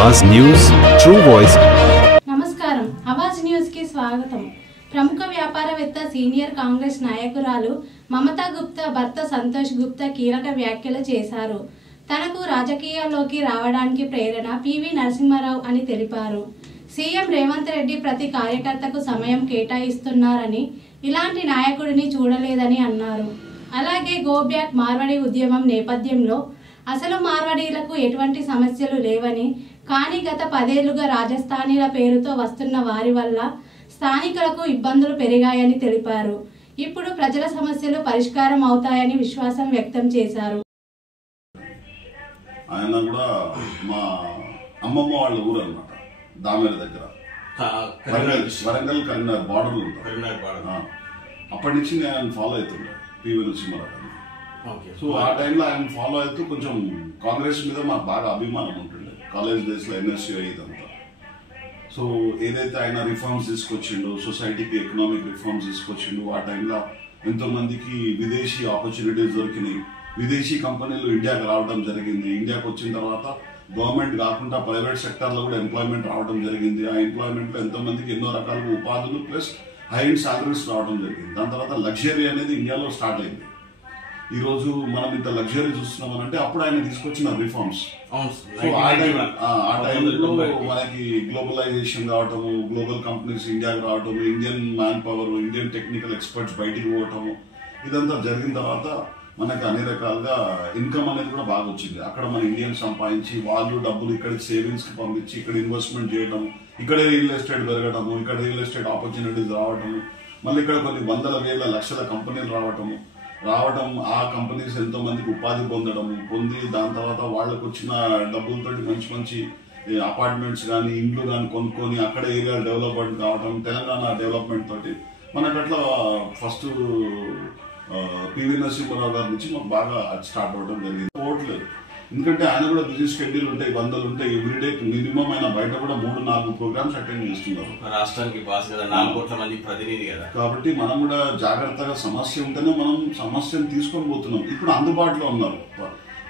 आवाज news true voice. నమస్కారం Awaaz news కి స్వాగతం। ప్రముఖ వ్యాపారవేత్త సీనియర్ కాంగ్రెస్ నాయకురాలు మమతా గుప్తా భర్త సంతోష్ గుప్తా కీలక వ్యాఖ్యలు చేశారు। తనకు రాజకీయాల్లోకి రావడానికి ప్రేరణ పివి నరసింహారావు అని తెలిపారు। సీఎం రేవంత్ రెడ్డి ప్రతి కార్యకర్తకు సమయం కేటాయిస్తున్నారని, ఇలాంటి నాయకుడిని చూడలేదని అన్నారు। అలాగే గో బ్యాక్ మార్వాడి ఉద్యమం నేపథ్యంలో అసలు మార్వాడీలకు ఎటువంటి సమస్యలు లేవని, కానీ గత 10 ఏళ్లుగా రాజస్థానీల పేరుతో వస్తున్న వారి వల్ల స్థానికులకు ఇబ్బందులు పెరిగాయని తెలిపారు। ఇప్పుడు ప్రజల సమస్యలు పరిష్కారం అవుతాయని విశ్వాసం వ్యక్తం చేశారు। ఆయన కూడా మా అమ్మమ్మ వాళ్ళ ఊరు అన్నమాట, దామేర దగ్గర వరంగల్ కరీంనగర్ బార్డర్లు ఉంటారు। అప్పటి నుంచి నేను ఆయన ఫాలో అవుతుండే పివి నరసింహారావు గారిని। సో ఆ టైంలో ఆయన ఫాలో అవుతూ కొంచెం కాంగ్రెస్ మీద మాకు బాగా అభిమానం ఉంటుండే, కాలేజ్ డేస్ లో ఎన్ఎస్సీ ఇదంతా। సో ఏదైతే ఆయన రిఫార్మ్స్ తీసుకొచ్చిండో, సొసైటీకి ఎకనామిక్ రిఫార్మ్స్ తీసుకొచ్చిండు, ఆ టైంలో ఎంతో మందికి విదేశీ ఆపర్చునిటీస్ దొరికినాయి, విదేశీ కంపెనీలు ఇండియాకి రావడం జరిగింది। ఇండియాకి వచ్చిన తర్వాత గవర్నమెంట్ కాకుండా ప్రైవేట్ సెక్టర్ లో కూడా ఎంప్లాయ్మెంట్ రావడం జరిగింది। ఆ ఎంప్లాయ్మెంట్ లో ఎంతో మందికి ఎన్నో రకాలుగా ఉపాధులు ప్లస్ హై అండ్ సాలరీస్ రావడం జరిగింది। దాని తర్వాత లగ్జరీ అనేది ఇండియాలో స్టార్ట్ అయింది। ఈ రోజు మనం ఇంత లగ్జరీ చూస్తున్నాం అంటే అప్పుడు ఆయన తీసుకొచ్చిన రిఫార్మ్స్। ఆ టైంలో మనకి గ్లోబలైజేషన్ రావటము, గ్లోబల్ కంపెనీస్ ఇండియాకి రావటము, Indian man power, Indian technical experts బయటికి పోవటము, ఇదంతా జరిగిన తర్వాత మనకి అన్ని రకాలుగా ఇన్కమ్ అనేది కూడా బాగా వచ్చింది। అక్కడ మన ఇండియన్ సంపాదించి వాళ్ళు డబ్బులు ఇక్కడ సేవింగ్స్ కి పంపించి ఇక్కడ ఇన్వెస్ట్మెంట్ చేయడం, ఇక్కడే రియల్ ఎస్టేట్ పెరగటము, ఇక్కడ రియల్ ఎస్టేట్ ఆపర్చునిటీస్ రావటము, మళ్ళీ ఇక్కడ కొన్ని వందల వేల లక్షల కంపెనీలు రావటం, ఆ కంపెనీస్ ఎంతో మందికి ఉపాధి పొంది దాని తర్వాత వాళ్ళకు వచ్చిన డబ్బులతో మంచి మంచి అపార్ట్మెంట్స్ కానీ ఇండ్లు కానీ కొనుక్కొని అక్కడ ఏరియా డెవలప్మెంట్ కావటం, తెలంగాణ డెవలప్మెంట్ తోటి మనకు అట్లా ఫస్ట్ పివి నరసింహారావు గారి నుంచి మాకు బాగా స్టార్ట్ అవ్వడం జరిగింది। పోవట్లేదు, ఎందుకంటే ఆయన కూడా బిజీ షెడ్యూల్ ఉంటాయి, వందలు ఉంటాయి, ఎవ్రీడే మినిమం ఆయన బయట కూడా 3-4 ప్రోగ్రామ్స్ అటెండ్ చేస్తున్నారు। రాష్ట్రానికి బాస్ కదా, 4 కోట్ల మంది ప్రతినిధి కదా, కాబట్టి మనం కూడా జాగ్రత్తగా సమస్య ఉంటేనే మనం సమస్యను తీసుకొని పోతున్నాం। ఇప్పుడు అందుబాటులో ఉన్నారు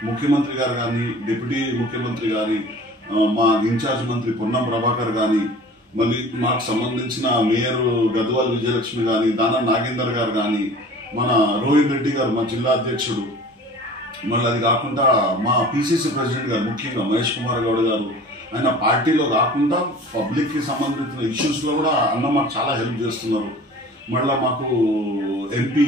ముఖ్యమంత్రి గారు కానీ, డిప్యూటీ ముఖ్యమంత్రి గారి, మా ఇన్ఛార్జ్ మంత్రి పొన్నం ప్రభాకర్ గాని, మళ్ళీ మాకు సంబంధించిన మేయర్ గద్వాల్ విజయలక్ష్మి గాని, దానా నాగేందర్ గారు గాని, మన రోహిత్ రెడ్డి గారు మా జిల్లా అధ్యక్షుడు, మళ్ళీ అది కాకుండా మా పిసిసి ప్రెసిడెంట్ గారు ముఖ్యంగా మహేష్ కుమార్ గౌడ్ గారు, ఆయన పార్టీలో కాకుండా పబ్లిక్ కి సంబంధించిన ఇష్యూస్ లో కూడా అన్న మాకు చాలా హెల్ప్ చేస్తున్నారు। మళ్ళీ మాకు ఎంపీ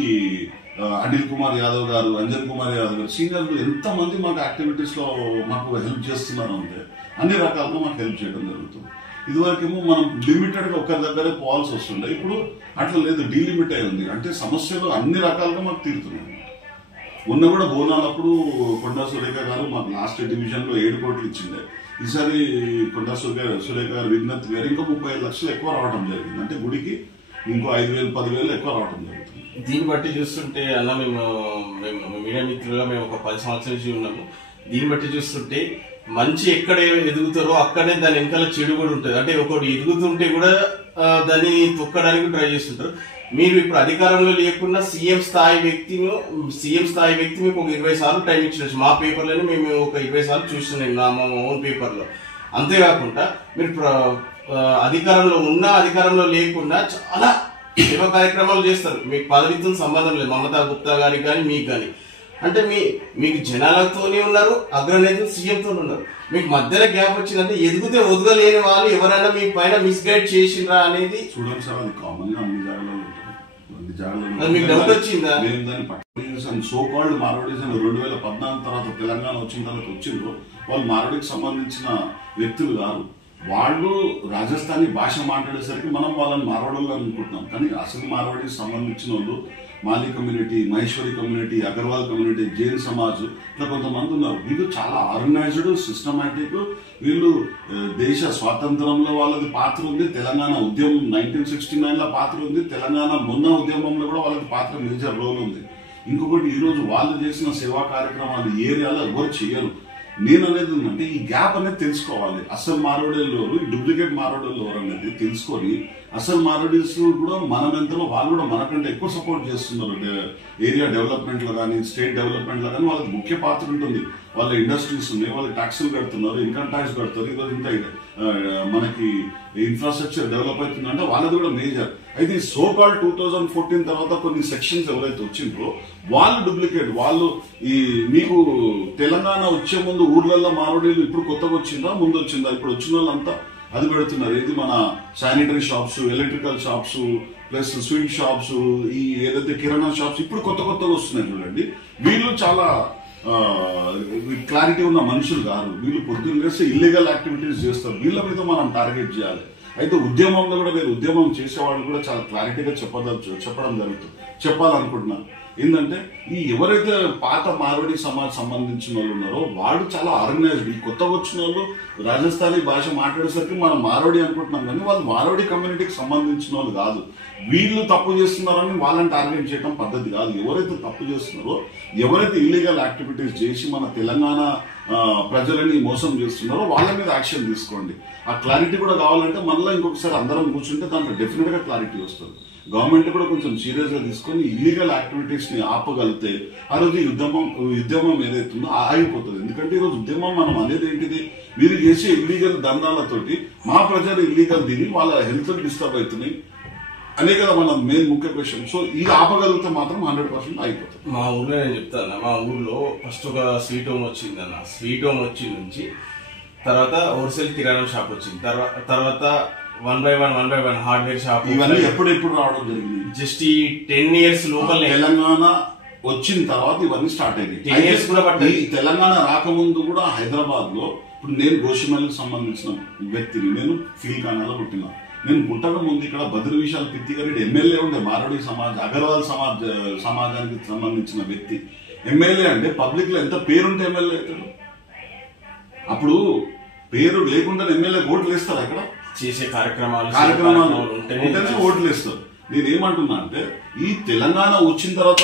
అనిల్ కుమార్ యాదవ్ గారు, అంజన్ కుమార్ యాదవ్ గారు, సీనియర్లు ఎంతమంది మాకు యాక్టివిటీస్ లో మాకు హెల్ప్ చేస్తున్నారు అంటే అన్ని రకాలుగా మాకు హెల్ప్ చేయడం జరుగుతుంది। ఇదివరకేమో మనం లిమిటెడ్ గా ఒకరి దగ్గరే పోవాల్సి వస్తుండే, ఇప్పుడు అట్లా లేదు, డీలిమిట్ అయి ఉంది, అంటే సమస్యలు అన్ని రకాలుగా మాకు తీరుతున్నాయి। మొన్న కూడా బోనాలప్పుడు కొండా సురేఖ గారు మాకు లాస్ట్ డివిజన్ లో 7 కోట్లు ఇచ్చిండే, ఈసారి కొండా సురేఖ గారు విజ్ఞప్తి గారు ఇంకా 35 లక్షలు ఎక్కువ రావడం జరిగింది, అంటే గుడికి ఇంకో 5,000-10,000 ఎక్కువ రావడం జరుగుతుంది। దీన్ని బట్టి చూస్తుంటే అన్న మేము మీడియా మిత్రులుగా మేము ఒక 10 సంవత్సరాల నుంచి ఉన్నాము, దీన్ని బట్టి చూస్తుంటే మంచి ఎక్కడ ఎదుగుతారో అక్కడే దాని వెనకాల చెడు కూడా ఉంటుంది, అంటే ఒకటి ఎదుగుతుంటే కూడా దాన్ని తొక్కడానికి ట్రై చేస్తుంటారు। మీరు ఇప్పుడు అధికారంలో లేకుండా సీఎం స్థాయి వ్యక్తి మీకు ఒక 20 సార్లు టైం ఇచ్చినట్టు మా పేపర్లోనే మేము ఒక 20 సార్లు చూస్తున్నాం, మా ఓన్ పేపర్లో। అంతేకాకుండా మీరు అధికారంలో లేకుండా చాలా సేవా కార్యక్రమాలు చేస్తారు, మీకు పదవితో సంబంధం లేదు, మమతా గుప్తా గారికి కానీ మీకు కానీ, అంటే మీకు జనాలతోనే ఉన్నారు, అగ్రనేతలు సీఎంతో ఉన్నారు, మీకు మధ్యలో గ్యాప్ వచ్చిందంటే ఎదిగితే ఒదగలేని వాళ్ళు ఎవరైనా మీ పైన మిస్గైడ్ చేసిండ్రా అనేది చూడండి సార్, అది కామన్ గా అన్ని జాగాలలో మీకు డౌట్ వచ్చిందా? మేము దాన్ని పట్టుకుని సో కాల్డ్ మార్వాడీస్ 2014 తర్వాత తెలంగాణ వచ్చిన తర్వాత వచ్చిండ్రు, వాళ్ళు మార్వాడికి సంబంధించిన వ్యక్తులు కాదు, వాళ్ళు రాజస్థానీ భాష మాట్లాడేసరికి మనం వాళ్ళని మార్వాడోళ్ళు అనుకుంటున్నాం, కానీ అసలు మార్వాడికి సంబంధించిన వాళ్ళు Mali community, Maheshwari community, Agarwal community, Jain Samaj, ఇట్లా కొంతమంది ఉన్నారు। వీళ్ళు చాలా ఆర్గనైజ్డ్, సిస్టమాటిక్, వీళ్ళు దేశ స్వాతంత్రంలో వాళ్ళది పాత్ర ఉంది, తెలంగాణ ఉద్యమం 1969లో పాత్ర ఉంది, తెలంగాణ మొన్న ఉద్యమంలో కూడా వాళ్ళకి పాత్ర మేజర్ రోల్ ఉంది। ఇంకొకటి, ఈ రోజు వాళ్ళు చేసిన సేవా కార్యక్రమాలు ఏరియాలో ఎవరు చేయరు। నేను అనేది ఏంటంటే ఈ గ్యాప్ అనేది తెలుసుకోవాలి, అసలు మార్వాడీలు ఎవరు, డూప్లికేట్ మార్వాడీలు ఎవరు అనేది తెలుసుకొని అసలు మార్వాడీస్ కూడా మనం ఎంతలో వాళ్ళు కూడా మనకంటే ఎక్కువ సపోర్ట్ చేస్తున్నారు, ఏరియా డెవలప్మెంట్ లో కానీ స్టేట్ డెవలప్మెంట్ లో కానీ వాళ్ళకి ముఖ్య పాత్ర ఉంటుంది। వాళ్ళ ఇండస్ట్రీస్ ఉన్నాయి, వాళ్ళు ట్యాక్సులు కడుతున్నారు, ఇన్కమ్ ట్యాక్స్ కడతారు, ఈరోజు ఇంత మనకి ఇన్ఫ్రాస్ట్రక్చర్ డెవలప్ అవుతుందంటే వాళ్ళది కూడా మేజర్. అయితే ఈ సో కాల్డ్ 2014 తర్వాత కొన్ని సెక్షన్స్ ఎవరైతే వచ్చిండ్రో వాళ్ళు డూప్లికేట్. వాళ్ళు ఈ మీకు తెలంగాణ వచ్చే ముందు ఊర్లలో మారోడీలు ఇప్పుడు కొత్తగా వచ్చిందా ముందు వచ్చిందా? ఇప్పుడు వచ్చిన వాళ్ళంతా అది పెడుతున్నారు. ఇది మన sanitary shops, electrical shops, plus sweet shops, ఈ ఏదైతే కిరాణా షాప్స్ ఇప్పుడు కొత్తగా వస్తున్నాయి చూడండి. వీళ్ళు చాలా క్లారిటీ ఉన్న మనుషులు కాదు. వీళ్ళు పొద్దున్న లేస్తే ఇల్లీగల్ యాక్టివిటీస్ చేస్తారు. వీళ్ళ మీద మనం టార్గెట్ చేయాలి. అయితే ఉద్యమంలో కూడా మీరు ఉద్యమం చేసేవాళ్ళు కూడా చాలా క్లారిటీగా చెప్పడం జరుగుతుంది. చెప్పాలనుకుంటున్నాను ఏంటంటే ఈ ఎవరైతే పాత మార్వాడి సమాజ్ సంబంధించిన వాళ్ళు ఉన్నారో వాళ్ళు చాలా ఆర్గనైజ్డ్. ఈ కొత్తగా వచ్చిన వాళ్ళు రాజస్థానీ భాష మాట్లాడేసరికి మనం మార్వాడి అనుకుంటున్నాం, కానీ వాళ్ళు మార్వాడి కమ్యూనిటీకి సంబంధించిన వాళ్ళు కాదు. వీళ్ళు తప్పు చేస్తున్నారని వాళ్ళని టార్గెట్ చేయడం పద్ధతి కాదు. ఎవరైతే తప్పు చేస్తున్నారో, ఎవరైతే ఇల్లీగల్ యాక్టివిటీస్ చేసి మన తెలంగాణ ప్రజలని మోసం చేస్తున్నారో వాళ్ళ మీద యాక్షన్ తీసుకోండి. ఆ క్లారిటీ కూడా కావాలంటే మళ్ళీ ఇంకొకసారి అందరం కూర్చుంటే దాంట్లో డెఫినెట్ గా క్లారిటీ వస్తుంది. గవర్నమెంట్ కూడా కొంచెం సీరియస్ గా తీసుకొని ఇల్లీగల్ యాక్టివిటీస్ ని ఆపగలితే ఆ రోజు ఉద్యమం ఏదైతుందో ఆగిపోతుంది. ఎందుకంటే ఈ రోజు ఉద్యమం మనం అనేది ఏంటిది, మీరు చేసే ఇల్లీగల్ దందాలతోటి మా ప్రజలు ఇల్లీగల్ తిని వాళ్ళ హెల్త్ డిస్టర్బ్ అవుతున్నాయి అనే కదా మన మెయిన్ ముఖ్య క్వశ్చన్. సో ఇది ఆపగలిగితే మాత్రం 100% అయిపోతుంది. మా ఊర్లో నేను చెప్తాను, మా ఊర్లో ఫస్ట్ ఒక స్వీట్ హోమ్ వచ్చిందన్న. స్వీట్ హోమ్ వచ్చి నుంచి తర్వాత హోల్సేల్ కిరాణా షాప్ వచ్చింది, తర్వాత 1 by 1 హార్డ్వేర్ షాప్. ఇవన్నీ ఎప్పుడు రావడం జరిగింది? జస్ట్ ఈ 10 years లోపల తెలంగాణ వచ్చిన తర్వాత ఇవన్నీ స్టార్ట్ అయ్యాయి. 10 years కూడా పట్టింది. తెలంగాణ రాకముందు కూడా హైదరాబాద్ లో ఇప్పుడు నేను గోషిమల్లికి సంబంధించిన వ్యక్తిని, నేను ఫీల్ఖానాలో పుట్టినా. నేను పుట్టక ముందు ఇక్కడ బద్రి విశాల్ పిత్తిగారి ఎమ్మెల్యే ఉండే, మారోడి సమాజ్ అగర్వాల్ సమాజానికి సంబంధించిన వ్యక్తి ఎమ్మెల్యే. అంటే పబ్లిక్ లో ఎంత పేరుంటే ఎమ్మెల్యే అవుతాడు? అప్పుడు పేరు లేకుండా ఎమ్మెల్యే ఓట్లు వేస్తారు. అక్కడ చేసే కార్యక్రమాలు ఉంటేనే ఓట్లు వేస్తారు. నేనేమంటున్నా అంటే ఈ తెలంగాణ వచ్చిన తర్వాత